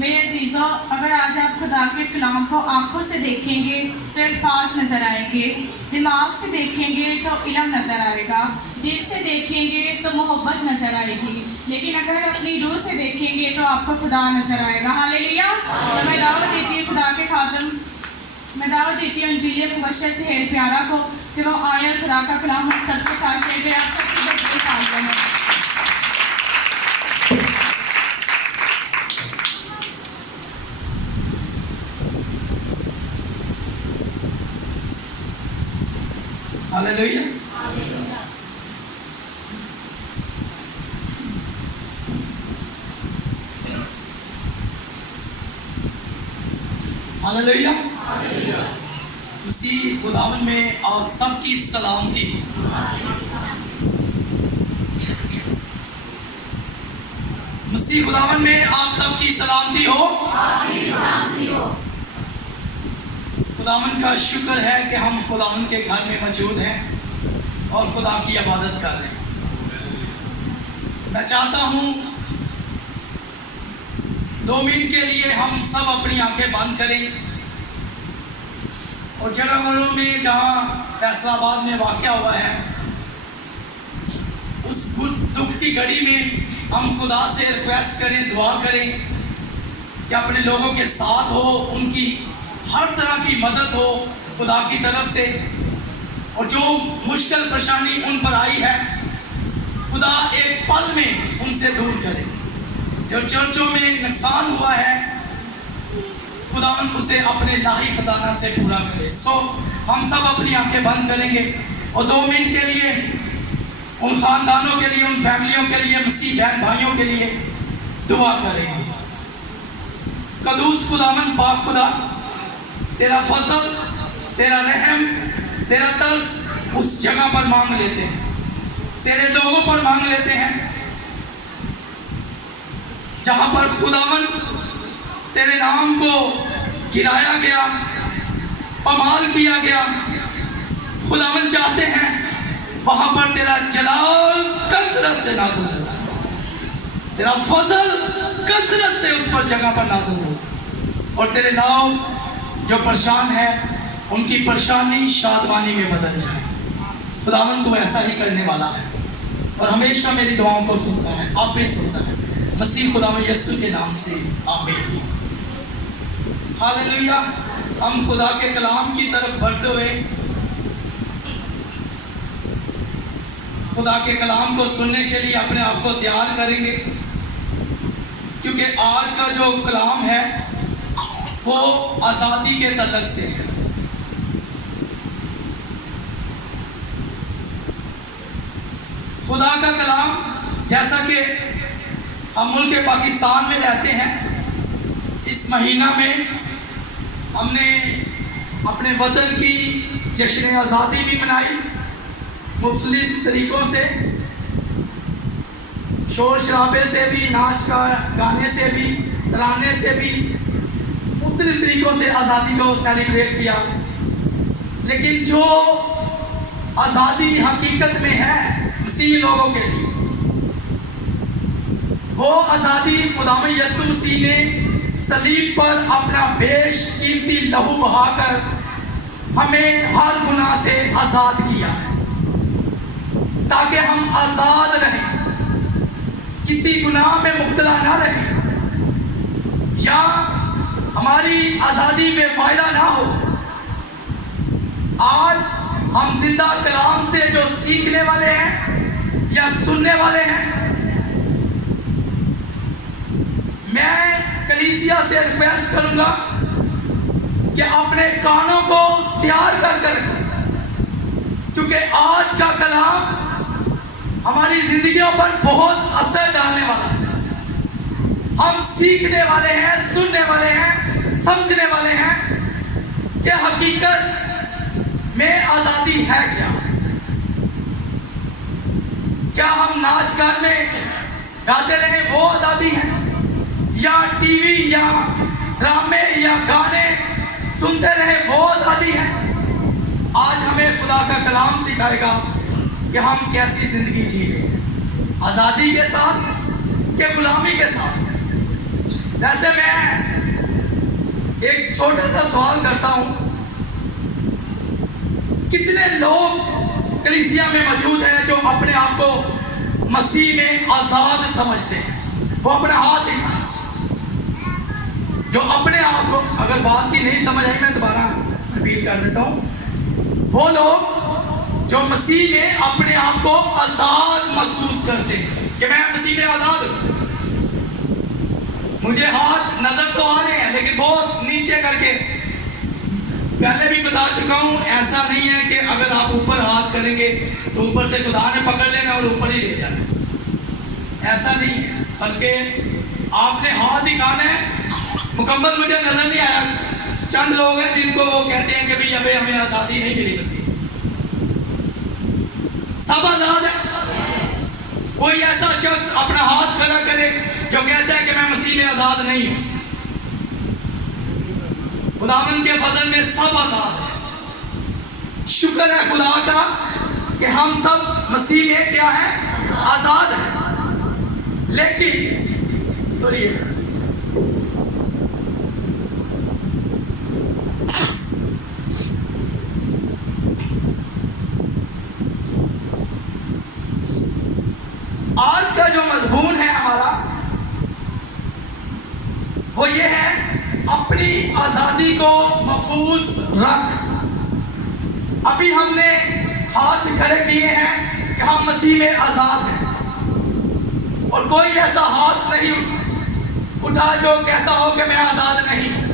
میرے عزیزوں، اگر آج آپ خدا کے کلام کو آنکھوں سے دیکھیں گے تو الفاظ نظر آئیں گے، دماغ سے دیکھیں گے تو علم نظر آئے گا، دل سے دیکھیں گے تو محبت نظر آئے گی، لیکن اگر اپنی روح سے دیکھیں گے تو آپ کو خدا نظر آئے گا۔ ہاللیلویہ۔ تو میں دعوت دیتی ہوں خدا کے خادم، میں دعوت دیتی ہوں انجیل مبشر سہیل پیارا کو کہ وہ آئے اور خدا کا کلام ہم سب کے ساتھ شیئر کریں۔ آپ سب کی بہت تعلیم ہے۔ ہاللیلویہ۔ ہاللیلویہ۔ مسیح خداوند میں آپ سب کی سلامتی۔ مسیح خداوند میں آپ سب کی سلامتی ہو۔ خداوند کا شکر ہے کہ ہم خداوند کے گھر میں موجود ہیں اور خدا کی عبادت کر رہے ہیں۔ میں چاہتا ہوں 2 منٹ کے لیے ہم سب اپنی آنکھیں بند کریں اور جگہ والوں میں جہاں فیصلہ آباد میں واقع ہوا ہے اس دکھ کی گھڑی میں ہم خدا سے ریکویسٹ کریں، دعا کریں کہ اپنے لوگوں کے ساتھ ہو، ان کی ہر طرح کی مدد ہو خدا کی طرف سے، اور جو مشکل پریشانی ان پر آئی ہے خدا ایک پل میں ان سے دور کرے۔ جو چرچوں میں نقصان ہوا ہے خداوند اسے اپنے الہی خزانہ سے پورا کرے۔ ہم سب اپنی آنکھیں بند کریں گے اور 2 منٹ کے لیے ان خاندانوں کے لیے، ان فیملیوں کے لیے، مسیح بہن بھائیوں کے لیے دعا کریں گے۔ قدوس خداوند پاک خدا، تیرا فضل، تیرا رحم، تیرا ترس اس جگہ پر مانگ لیتے ہیں، تیرے لوگوں پر مانگ لیتے ہیں جہاں پر خداوند تیرے نام کو گرایا گیا، پامال کیا گیا۔ خداوند چاہتے ہیں وہاں پر تیرا جلال کثرت سے نازل ہو، تیرا فضل کثرت سے اس پر جگہ پر نازل ہو، اور تیرے نام جو پریشان ہے ان کی پریشانی شادمانی میں بدل جائے۔ خداوند تو ایسا ہی کرنے والا ہے اور ہمیشہ میری دعاؤں کو سنتا ہے، آپ بھی سنتا ہے۔ مسیح خداوند یسوع کے نام سے آمین۔ ہاللیلویہ۔ ہم خدا کے کلام کی طرف بڑھتے ہوئے خدا کے کلام کو سننے کے لیے اپنے آپ کو تیار کریں گے، کیونکہ آج کا جو کلام ہے وہ آزادی کے تعلق سے ہے۔ خدا کا کلام، جیسا کہ ہم ملک پاکستان میں رہتے ہیں، اس مہینہ میں ہم نے اپنے وطن کی جشن آزادی بھی منائی، مختلف طریقوں سے، شور شرابے سے بھی، ناچ گانے سے بھی، ترانے سے بھی، مختلف طریقوں سے آزادی کو سیلیبریٹ کیا۔ لیکن جو آزادی حقیقت میں ہے مسیح لوگوں کے لیے، وہ آزادی خداوند یسوع مسیح نے صلیب پر اپنا بیش قیمتی لہو بہا کر ہمیں ہر گناہ سے آزاد کیا ہے، تاکہ ہم آزاد رہیں، کسی گناہ میں مبتلا نہ رہیں، یا ہماری آزادی بے فائدہ نہ ہو۔ آج ہم زندہ کلام سے جو سیکھنے والے ہیں یا سننے والے ہیں، میں کلیسیا سے ریکویسٹ کروں گا کہ اپنے کانوں کو تیار کر کر رکھیں، کیونکہ آج کا کلام ہماری زندگیوں پر بہت اثر ڈالنے والا ہے۔ ہم سیکھنے والے ہیں، سننے والے ہیں، سمجھنے والے ہیں کہ حقیقت میں آزادی ہے کیا ہم ناچ گان میں گاتے رہے وہ آزادی ہے، یا ٹی وی یا ڈرامے یا گانے سنتے رہے وہ آزادی ہے؟ آج ہمیں خدا کا کلام سکھائے گا کہ ہم کیسی زندگی جی رہے ہیں، آزادی کے ساتھ کہ غلامی کے ساتھ۔ جیسے میں ایک چھوٹا سا سوال کرتا ہوں، کتنے لوگ کلیسیا میں موجود ہیں جو اپنے آپ کو مسیح میں آزاد سمجھتے ہیں؟ وہ اپنا ہاتھ دکھائیں جو اپنے آپ کو، اگر بات کی نہیں سمجھ آئی میں دوبارہ ریپیٹ کر دیتا ہوں، وہ لوگ جو مسیح میں اپنے آپ کو آزاد محسوس کرتے ہیں کہ میں مسیح میں آزاد ہوں. مجھے ہاتھ نظر تو آ رہے ہیں لیکن بہت نیچے کر کے. پہلے بھی بتا چکا ہوں، ایسا نہیں ہے کہ اگر آپ اوپر ہاتھ کریں گے تو اوپر سے خدا نے پکڑ لینا اور اوپر ہی لے جانا، ایسا نہیں ہے. بلکہ آپ نے ہاتھ دکھانا ہے. مکمل مجھے نظر نہیں آیا، چند لوگ ہیں جن کو وہ کہتے ہیں کہ بھئی ابھی ہمیں آزادی نہیں ملی. مسیح سب آزاد ہے. کوئی ایسا شخص اپنا ہاتھ کھڑا کرے جو کہتا ہے کہ میں مسیح میں آزاد نہیں ہوں. خداوند کے فضل میں سب آزاد ہیں. شکر ہے خدا کا کہ ہم سب مسیح میں کیا ہے؟ آزاد ہیں. لیکن سنیے، آج کا جو مضمون ہے ہمارا وہ یہ ہے، اپنی آزادی کو محفوظ رکھ. ابھی ہم نے ہاتھ کھڑے کیے ہیں کہ ہم مسیح میں آزاد ہیں، اور کوئی ایسا ہاتھ نہیں اٹھا جو کہتا ہو کہ میں آزاد نہیں ہوں،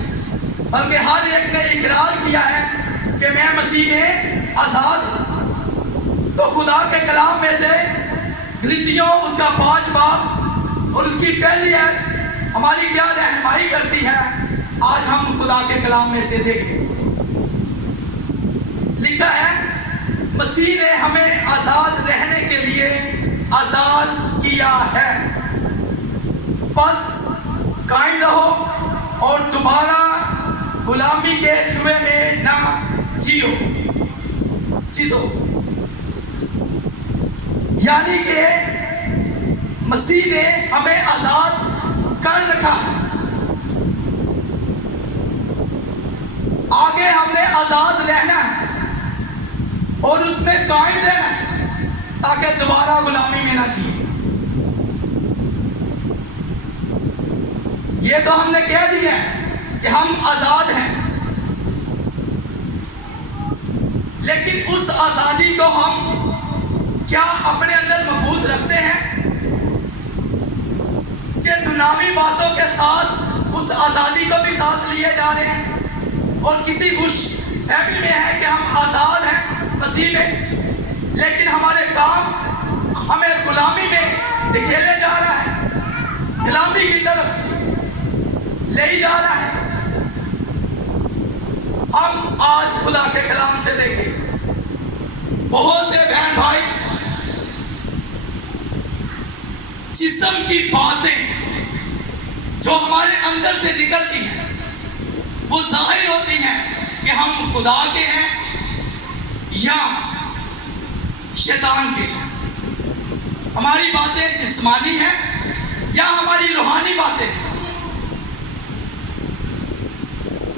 بلکہ ہر ایک نے اقرار کیا ہے کہ میں مسیح میں آزاد ہوں. تو خدا کے کلام میں سے غلاطیوں اس کا 5 باب اور اس کی پہلی آیت ہماری کیا رہنمائی کرتی ہے، آج ہم خدا کے کلام میں سے دیکھیں. لکھا ہے، مسیح نے ہمیں آزاد رہنے کے لیے آزاد کیا ہے، بس قائم رہو اور دوبارہ غلامی کے جوے میں نہ جیو. یعنی کہ مسیح نے ہمیں آزاد کر رکھا ہے. آگے ہم نے آزاد رہنا ہے اور اس میں قائم رہنا ہے تاکہ دوبارہ غلامی میں نہ جیے. یہ تو ہم نے کہہ دیا ہے کہ ہم آزاد ہیں، لیکن اس آزادی کو ہم کیا اپنے اندر محفوظ رکھتے ہیں کہ دنیاوی باتوں کے ساتھ اس آزادی کو بھی ساتھ لیے جا رہے ہیں اور کسی خوش فہمی میں ہے کہ ہم آزاد ہیں مسیح میں، لیکن ہمارے کام ہمیں غلامی میں دھکیلے جا رہا ہے، غلامی کی طرف لے ہی جا رہا ہے. ہم آج خدا کے کلام سے دیکھیں، بہت سے بہن بھائی جسم کی باتیں جو ہمارے اندر سے نکلتی ہیں وہ ظاہر ہوتی ہیں کہ ہم خدا کے ہیں یا شیطان کے ہیں. ہماری باتیں جسمانی ہیں یا ہماری روحانی باتیں ہیں.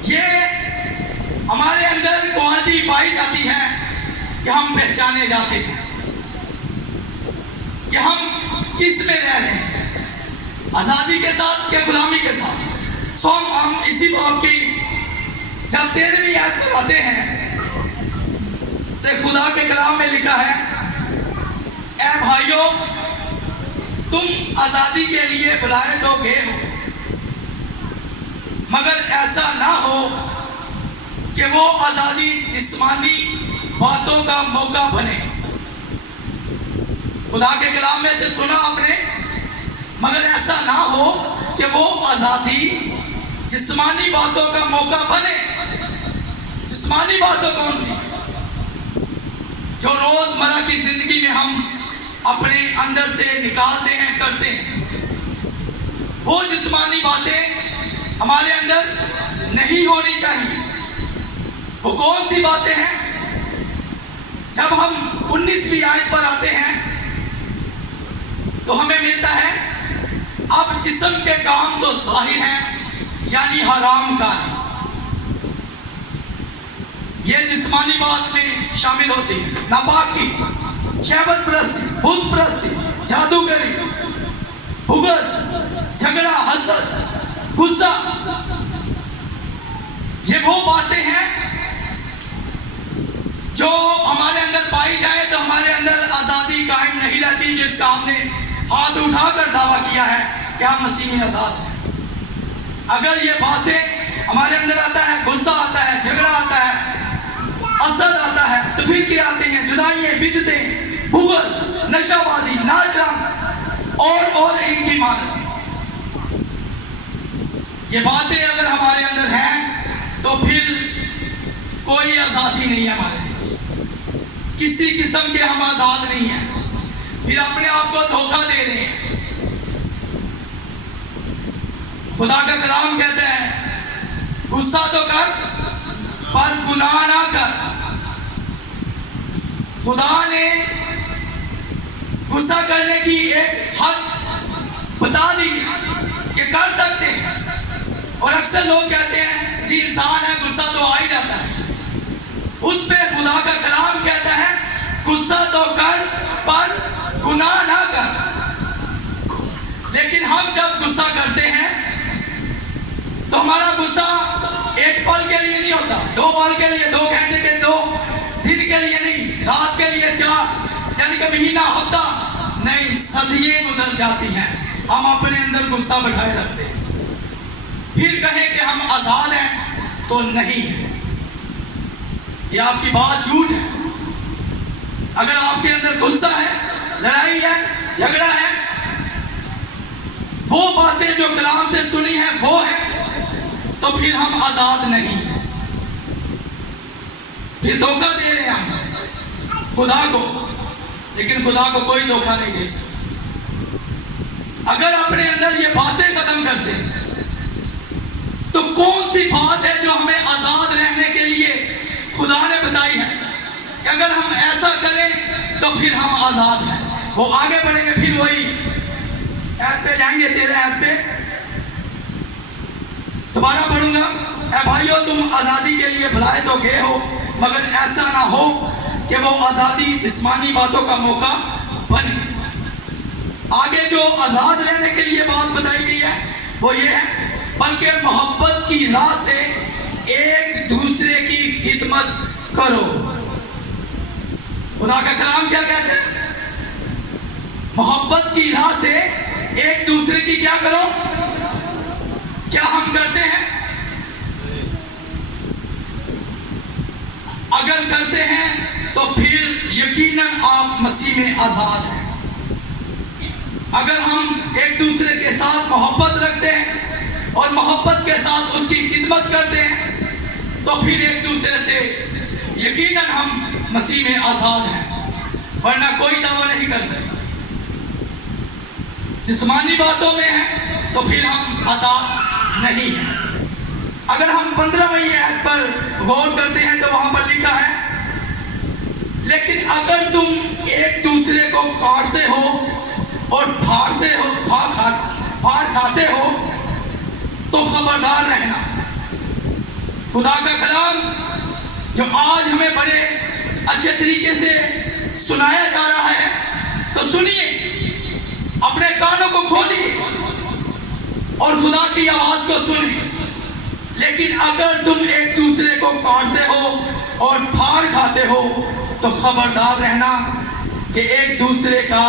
یہ ہمارے اندر کوالٹی پائی جاتی ہے کہ ہم پہچانے جاتے ہیں کہ ہم کس میں رہ رہے ہیں، آزادی کے ساتھ یا غلامی کے ساتھ. سو ہم اسی باب کی جب 13ویں آیت پر آتے ہیں تو خدا کے کلام میں لکھا ہے، اے بھائیو تم آزادی کے لیے بلائے تو گئے ہو، مگر ایسا نہ ہو کہ وہ آزادی جسمانی باتوں کا موقع بنے. خدا کے کلام میں سے سنا آپ نے، مگر ایسا نہ ہو کہ وہ آزادی جسمانی باتوں کا موقع بنے. جسمانی باتوں کون سی؟ جو روزمرہ کی زندگی میں ہم اپنے اندر سے نکالتے ہیں، کرتے ہیں. وہ جسمانی باتیں ہمارے اندر نہیں ہونی چاہیے. وہ کون سی باتیں ہیں؟ جب ہم 19ویں آیت پر آتے ہیں تو ہمیں ملتا ہے، اب جسم کے کام تو ظاہر ہیں یعنی حرام کاری. یہ جسمانی بات میں شامل ہوتی ہے، ناپاکی، شہوت پرستی، بت پرستی، جادوگری، بغض، جھگڑا، حسد، غصہ. یہ وہ باتیں ہیں جو ہمارے اندر پائی جائے تو ہمارے اندر آزادی قائم نہیں رہتی، جس کا ہم نے ہاتھ اٹھا کر دعویٰ کیا ہے کہ ہم مسیح میں آزاد ہیں. اگر یہ باتیں ہمارے اندر آتا ہے، غصہ آتا ہے، جھگڑا آتا ہے، حسد آتا ہے، تفریقے آتے ہیں، جدائیاں، بدعتیں، بغض، نشہ بازی، ناچ رنگ اور ان کی مانند، یہ باتیں اگر ہمارے اندر ہیں تو پھر کوئی آزادی نہیں ہے ہمارے، کسی قسم کے ہم آزاد نہیں ہیں، پھر اپنے آپ کو دھوکہ دے رہے ہیں. خدا کا کلام کہتا ہے غصہ تو کر پر گناہ نہ کر. خدا نے غصہ کرنے کی ایک حد بتا دی کہ کر سکتے ہیں، اور اکثر لوگ کہتے ہیں جی انسان ہے غصہ تو آ ہی جاتا ہے. اس پہ خدا کا کلام کہتا ہے غصہ تو کر پر گناہ نہ کر. لیکن ہم جب غصہ کرتے ہیں تو ہمارا غصہ ایک پل کے لیے نہیں ہوتا، 2 پل کے لیے، 2 گھنٹے کے، 2 دن کے لیے نہیں، رات کے لیے، 4 یعنی کہ مہینہ، ہفتہ نہیں، صدیاں گزر جاتی ہیں، ہم اپنے اندر غصہ بٹھائے رکھتے ہیں. پھر کہیں کہ ہم آزاد ہیں تو نہیں ہے. یہ آپ کی بات جھوٹ ہے. اگر آپ کے اندر غصہ ہے، لڑائی ہے، جھگڑا ہے، وہ باتیں جو کلام سے سنی ہیں وہ ہے، تو پھر ہم آزاد نہیں ہیں. پھر دھوکہ دے رہے ہیں ہم خدا کو، لیکن خدا کو کوئی دھوکہ نہیں دے سکتا. اگر اپنے اندر یہ باتیں ختم کرتے ہیں تو کون سی بات ہے جو ہمیں آزاد رہنے کے لیے خدا نے بتائی ہے کہ اگر ہم ایسا کریں تو پھر ہم آزاد ہیں. وہ آگے بڑھیں گے، پھر وہی آیت پہ جائیں گے، 13 آیت پہ دوبارہ پڑھوں گا. اے بھائیو تم آزادی کے لیے بلائے تو گئے ہو، مگر ایسا نہ ہو کہ وہ آزادی جسمانی باتوں کا موقع بنے. آگے جو آزاد رہنے کے لیے بات بتائی گئی ہے وہ یہ ہے بلکہ محبت کی راہ سے ایک دوسرے کی خدمت کرو. خدا کا کلام کیا کہتے ہیں؟ محبت کی راہ سے ایک دوسرے کی کیا کرو؟ کیا ہم کرتے ہیں؟ اگر کرتے ہیں تو پھر یقیناً آپ مسیح میں آزاد ہیں. اگر ہم ایک دوسرے کے ساتھ محبت رکھتے ہیں اور محبت کے ساتھ اس کی خدمت کرتے ہیں تو پھر ایک دوسرے سے یقیناً ہم مسیح میں آزاد ہیں، ورنہ کوئی دعویٰ نہیں کر سکتا. جسمانی باتوں میں ہیں تو پھر ہم آزاد نہیں ہیں. اگر ہم 15ویں آیت پر غور کرتے ہیں تو وہاں پر لکھا ہے لیکن اگر تم ایک دوسرے کو کاٹتے ہو اور پھاڑتے ہو، پھاڑ کھاتے ہو تو خبردار رہنا. خدا کا کلام جو آج ہمیں بڑے اچھے طریقے سے سنایا جا رہا ہے تو سنیے، اپنے کانوں کو کھولیے اور خدا کی آواز کو سنیں. لیکن اگر تم ایک دوسرے کو کاٹتے ہو اور پھاڑ کھاتے ہو تو خبردار رہنا کہ ایک دوسرے کا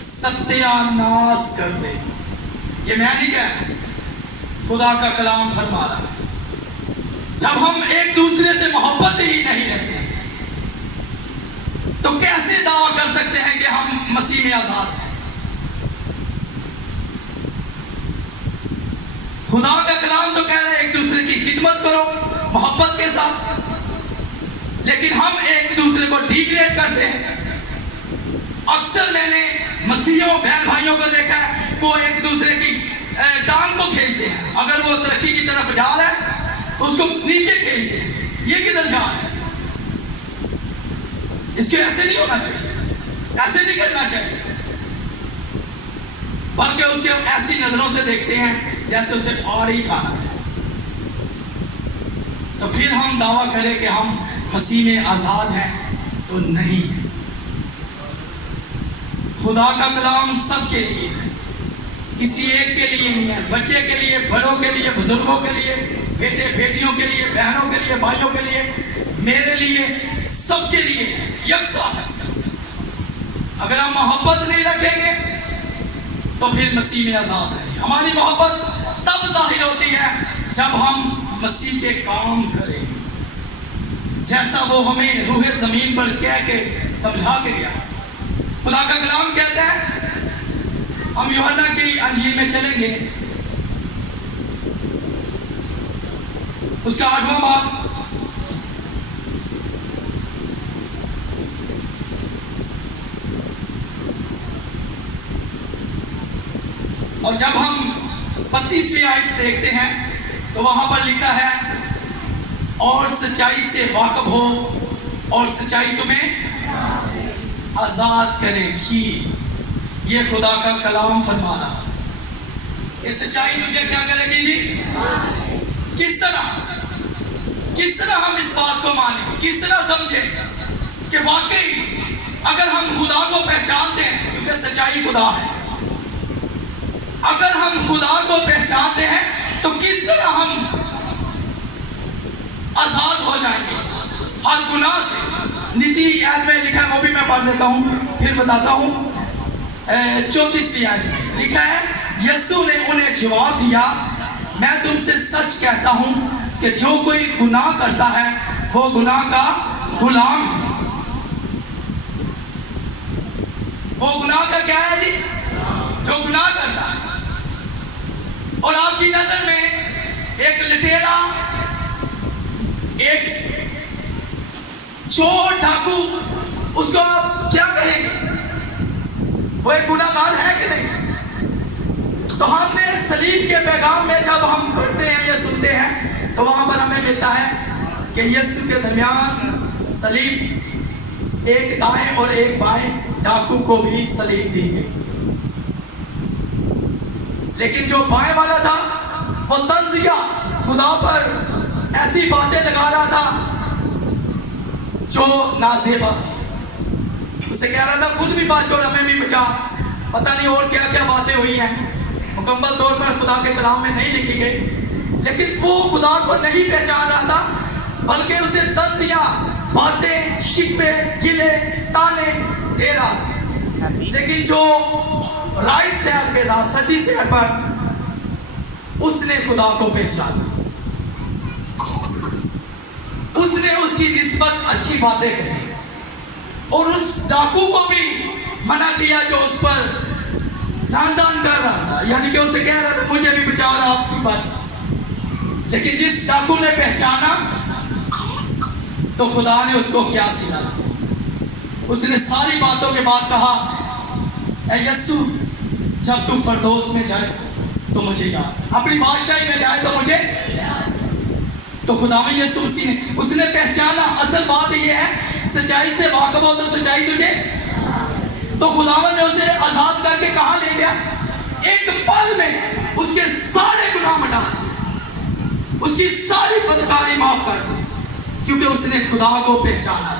ستیہ ناش کر دے. یہ میں نہیں کہہ رہا، خدا کا کلام فرما رہا ہے. جب ہم ایک دوسرے سے محبت ہی نہیں رکھتے تو کیسے دعویٰ کر سکتے ہیں کہ ہم مسیح میں آزاد ہیں؟ خدا کا کلام تو کہہ رہا ہے ایک دوسرے کی خدمت کرو محبت کے ساتھ، لیکن ہم ایک دوسرے کو ڈیگریڈ کرتے ہیں. اکثر میں نے مسیحیوں بہن بھائیوں کو دیکھا ہے وہ ایک دوسرے کی ٹانگ کو کھینچتے ہیں. اگر وہ ترقی کی طرف جا رہا ہے تو اس کو نیچے کھینچتے ہیں. یہ کدھر جا رہا ہے؟ اس کو ایسے نہیں ہونا چاہیے، ایسے نہیں کرنا چاہیے، بلکہ اس کے ایسی نظروں سے دیکھتے ہیں جیسے اسے پھاڑ ہی کھانا ہے. تو پھر ہم دعویٰ کریں کہ ہم مسیح میں آزاد ہیں، تو نہیں ہے۔ خدا کا کلام سب کے لیے ہے، کسی ایک کے لیے نہیں ہے، بچے کے لیے، بڑوں کے لیے، بزرگوں کے لیے، بیٹے بیٹیوں کے لیے، بہنوں کے لیے، بھائیوں کے لیے، میرے لیے، سب کے لیے یکساں ہے۔ اگر ہم محبت نہیں رکھیں گے تو پھر مسیح میں آزاد ہیں۔ ہماری محبت تب ظاہر ہوتی ہے جب ہم مسیح کے کام کریں، جیسا وہ ہمیں روح زمین پر کہہ کے سمجھا کے گیا۔ خدا کا کلام کہتا ہے، ہم یوحنا کی انجیل میں چلیں گے، اس کا 8واں باب، اور جب ہم 32ویں آیت دیکھتے ہیں تو وہاں پر لکھا ہے، اور سچائی سے واقف ہو اور سچائی تمہیں آزاد کرے گی۔ یہ خدا کا کلام فرما رہا، یہ سچائی تجھے کیا کرے گی جی؟ کس طرح ہم اس بات کو مانیں، کس طرح سمجھیں کہ واقعی اگر ہم خدا کو پہچانتے ہیں، کیونکہ سچائی خدا ہے، اگر ہم خدا کو پہچانتے ہیں تو کس طرح ہم آزاد ہو جائیں گے ہر گناہ سے۔ نجی آیت میں لکھا ہے، وہ بھی میں پڑھ دیتا ہوں پھر بتاتا ہوں۔ 34ویں آیت میں لکھا ہے، یسوع نے انہیں جواب دیا، میں تم سے سچ کہتا ہوں کہ جو کوئی گناہ کرتا ہے وہ گناہ کا غلام ہے۔ وہ گناہ کا کیا ہے جی؟ جو گناہ کرتا ہے۔ اور آپ کی نظر میں ایک لٹیرا، ایک چور، ڈاکو، اس کو آپ کیا کہیں گے؟ وہ ایک گناہ گار ہے کہ نہیں؟ تو ہم نے صلیب کے پیغام میں جب ہم پڑھتے ہیں یا سنتے ہیں تو وہاں پر ہمیں ملتا ہے کہ یسوع کے درمیان صلیب، ایک دائیں اور ایک بائیں ڈاکو کو بھی صلیب دی گئی، لیکن جو بائیں والا تھا وہ تنزیہ، خدا پر ایسی باتیں لگا رہا تھا جو نازیبا تھی۔ اسے کہہ رہا تھا خود بھی بچ اور ہمیں بھی بچا، پتہ نہیں اور کیا کیا باتیں ہوئی ہیں، مکمل طور پر خدا کے کلام میں نہیں لکھی گئی، لیکن وہ خدا کو نہیں پہچان رہا تھا، بلکہ اسے تنزیہ، باتیں، شکوے، گلے، تانے دے رہا تھا۔ لیکن جو رائٹ سائڈ پہ تھا، سچی سائڈ پر، اس نے خدا کو پہچانا، اس نے اس کی نسبت اچھی باتیں کہی، اور اس ڈاکو کو بھی منع کیا جو اس پر لان تان کر رہا تھا، یعنی کہ اسے کہہ رہا تھا مجھے بھی بچا اور آپ بھی بچ۔ لیکن جس ڈاکو نے پہچانا تو خدا نے اس کو کیا سلا، اس نے ساری باتوں کے بعد کہا، اے یسوع جب تو فردوس میں جائے تو مجھے یاد، اپنی بادشاہی میں جائے تو مجھے۔ تو خدا میں یسوع مسیح نے، اس نے پہچانا۔ اصل بات یہ ہے، سچائی سے واقف ہو تو سچائی تجھے، تو خداوند نے اسے آزاد کر کے کہاں لے گیا؟ ایک پل میں اس کے سارے گناہ مٹا دیے، اس کی ساری بدکاری معاف کر دی، کیونکہ اس نے خدا کو پہچانا،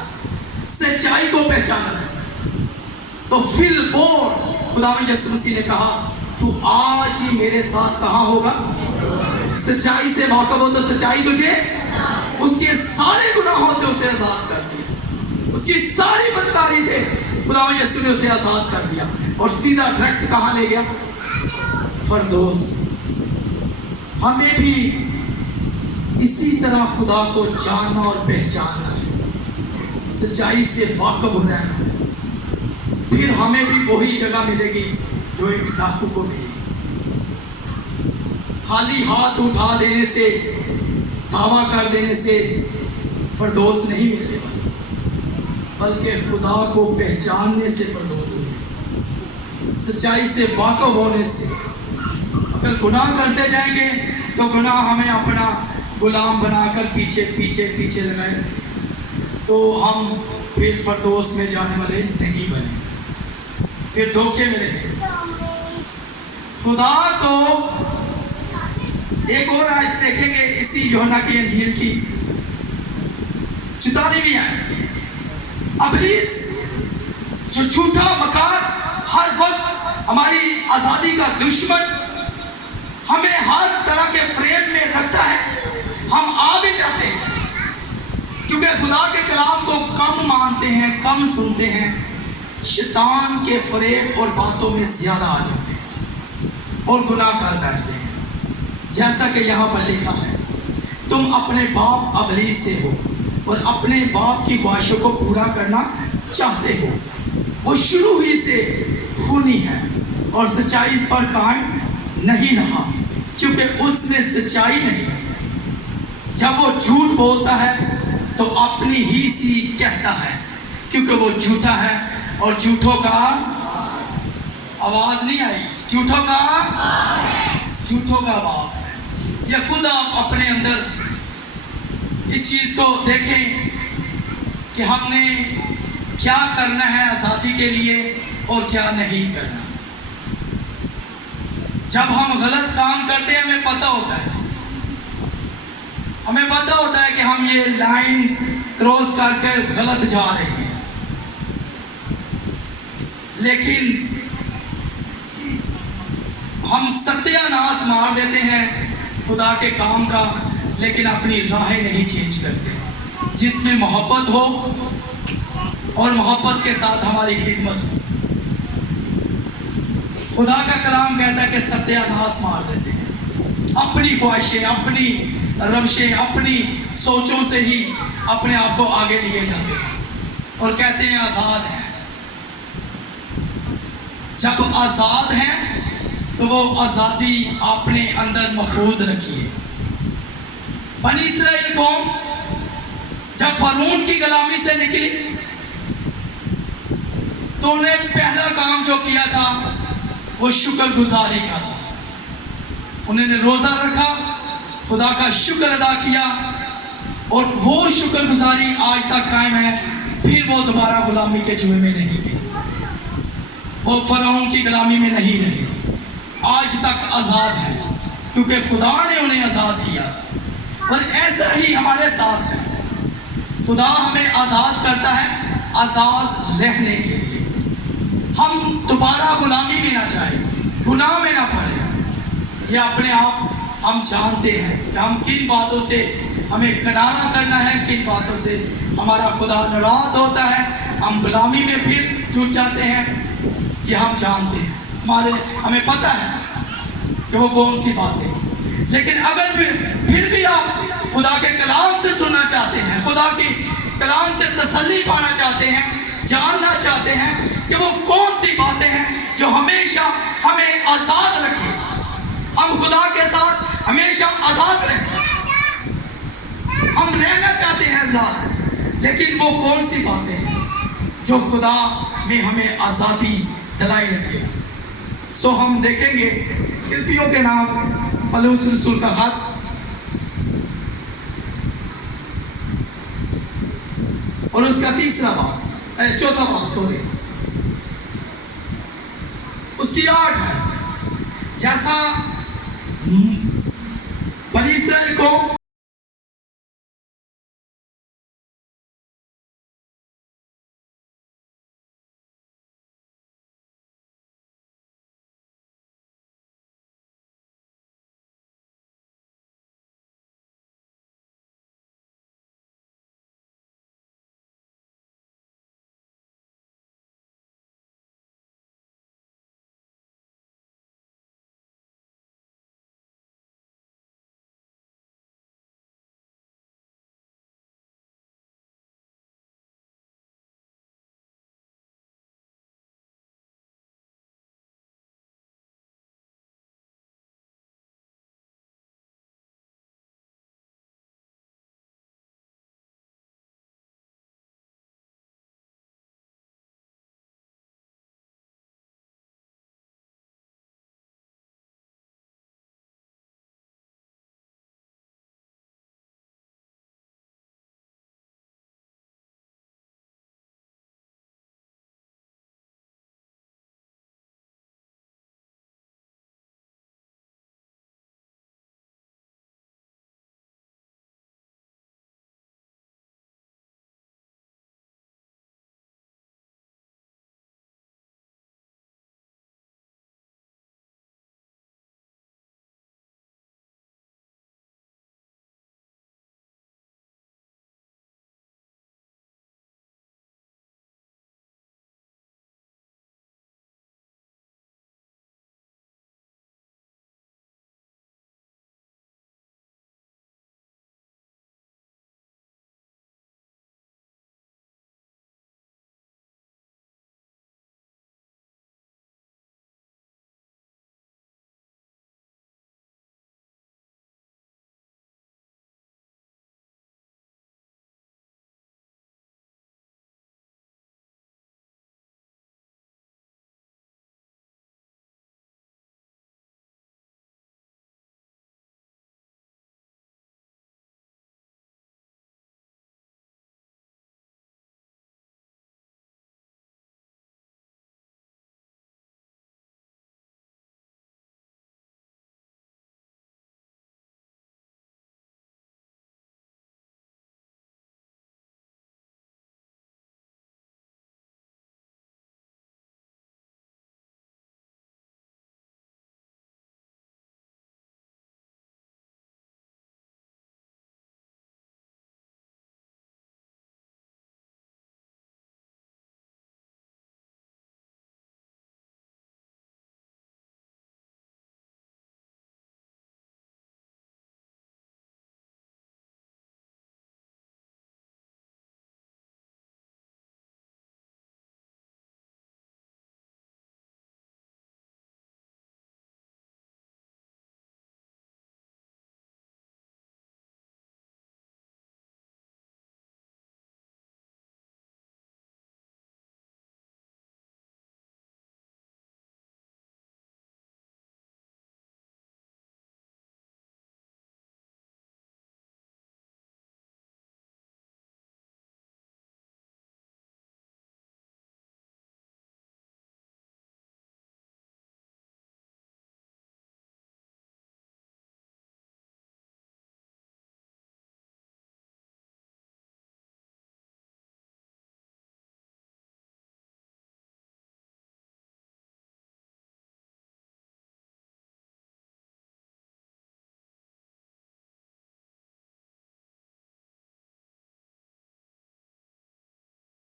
سچائی کو پہچانا۔ تو فی الفور خداوند یسوع مسیح نے کہا، تو آج ہی میرے ساتھ کہاں ہوگا؟ سچائی سے واقف ہو تو سچائی تجھے، اس کے سارے گناہوں سے اسے آزاد کر دیا، اس کی ساری بدکاری سے خداوند یسوع نے اسے آزاد کر دیا، اور سیدھا ڈائریکٹ کہاں لے گیا؟ فردوس۔ ہمیں بھی اسی طرح خدا کو جاننا اور پہچاننا ہے، سچائی سے واقف ہونا ہے، پھر ہمیں بھی وہی جگہ ملے گی جو ایک ڈاکو کو ملی۔ خالی ہاتھ اٹھا دینے سے، دعویٰ کر دینے سے فردوس نہیں ملے گا، بلکہ خدا کو پہچاننے سے فردوس ملے، سچائی سے واقف ہونے سے۔ اگر گناہ کرتے جائیں گے تو گناہ ہمیں اپنا غلام بنا کر پیچھے پیچھے پیچھے لگائے، تو ہم پھر فردوس میں جانے والے نہیں بنے، پھر دھوکے میں رہیں۔ خدا کو ایک اور آیت دیکھیں گے اسی یوحنا کی انجیل کی 44ویں آیت. ابلیس جو جھوٹا مکار ہر وقت ہماری آزادی کا دشمن ہمیں ہر طرح کے فریب میں رکھتا ہے. ہم آ بھی جاتے ہیں کیونکہ خدا کے کلام کو کم مانتے ہیں, کم سنتے ہیں, شیطان کے فریب اور باتوں میں زیادہ آ جاتے ہیں اور گناہ کر بیٹھتے ہیں. جیسا کہ یہاں پر لکھا ہے, تم اپنے باپ ابلیس سے ہو اور اپنے باپ کی خواہشوں کو پورا کرنا چاہتے ہو. وہ شروع ہی سے خونی ہے اور سچائی پر قائم نہیں رہا کیونکہ اس میں سچائی نہیں ہے. جب وہ جھوٹ بولتا ہے تو اپنی ہی سی کہتا ہے کیونکہ وہ جھوٹا ہے اور جھوٹوں کا آواز نہیں آئی, جھوٹوں کا باپ ہے. یا خود آپ اپنے اندر اس چیز کو دیکھیں کہ ہم نے کیا کرنا ہے آزادی کے لیے اور کیا نہیں کرنا. جب ہم غلط کام کرتے ہیں ہمیں پتہ ہوتا ہے کہ ہم یہ لائن کراس کر کر غلط جا رہے ہیں, لیکن ہم ستیہ ناش مار دیتے ہیں خدا کے کام کا, لیکن اپنی راہیں نہیں چینج کرتے. جس میں محبت ہو اور محبت کے ساتھ ہماری خدمت ہو. خدا کا کلام کہتا ہے کہ ستیہ ناش مار دیتے ہیں اپنی خواہشیں, اپنی روشیں, اپنی سوچوں سے ہی اپنے آپ کو آگے لیے جاتے ہیں اور کہتے ہیں آزاد ہیں. جب آزاد ہیں تو وہ آزادی اپنے اندر محفوظ رکھیے. بنی اسرائیل قوم جب فرعون کی غلامی سے نکلی تو انہیں پہلا کام جو کیا تھا وہ شکر گزاری کا تھا. انہوں نے روزہ رکھا, خدا کا شکر ادا کیا اور وہ شکر گزاری آج تک قائم ہے. پھر وہ دوبارہ غلامی کے جوئے میں نہیں گئے, وہ فرعون کی غلامی میں نہیں رہے, آج تک آزاد ہے کیونکہ خدا نے انہیں آزاد کیا. اور ایسا ہی ہمارے ساتھ ہے, خدا ہمیں آزاد کرتا ہے آزاد رہنے کے لیے. ہم دوبارہ غلامی میں نہ جائیں, گناہ میں نہ پڑیں. یہ اپنے آپ ہم جانتے ہیں کہ ہم کن باتوں سے ہمیں کنارہ کرنا ہے, کن باتوں سے ہمارا خدا ناراض ہوتا ہے, ہم غلامی میں پھر ٹوٹ جاتے ہیں. یہ ہم جانتے ہیں, ہمیں پتہ ہے کہ وہ کون سی باتیں. لیکن اگر پھر بھی آپ خدا کے کلام سے سننا چاہتے ہیں, خدا کے کلام سے تسلی پانا چاہتے ہیں, جاننا چاہتے ہیں کہ وہ کون سی باتیں ہیں جو ہمیشہ ہمیں آزاد رکھیں, ہم خدا کے ساتھ ہمیشہ آزاد رہیں, ہم رہنا چاہتے ہیں آزاد, لیکن وہ کون سی باتیں ہیں جو خدا میں ہمیں آزادی دلائی رکھے. سو ہم دیکھیں گے فلپیوں کے نام پولس رسول کا خط اور اس کا چوتھا باب اس کی 8 ہے. جیسا بنی اسرائیل کو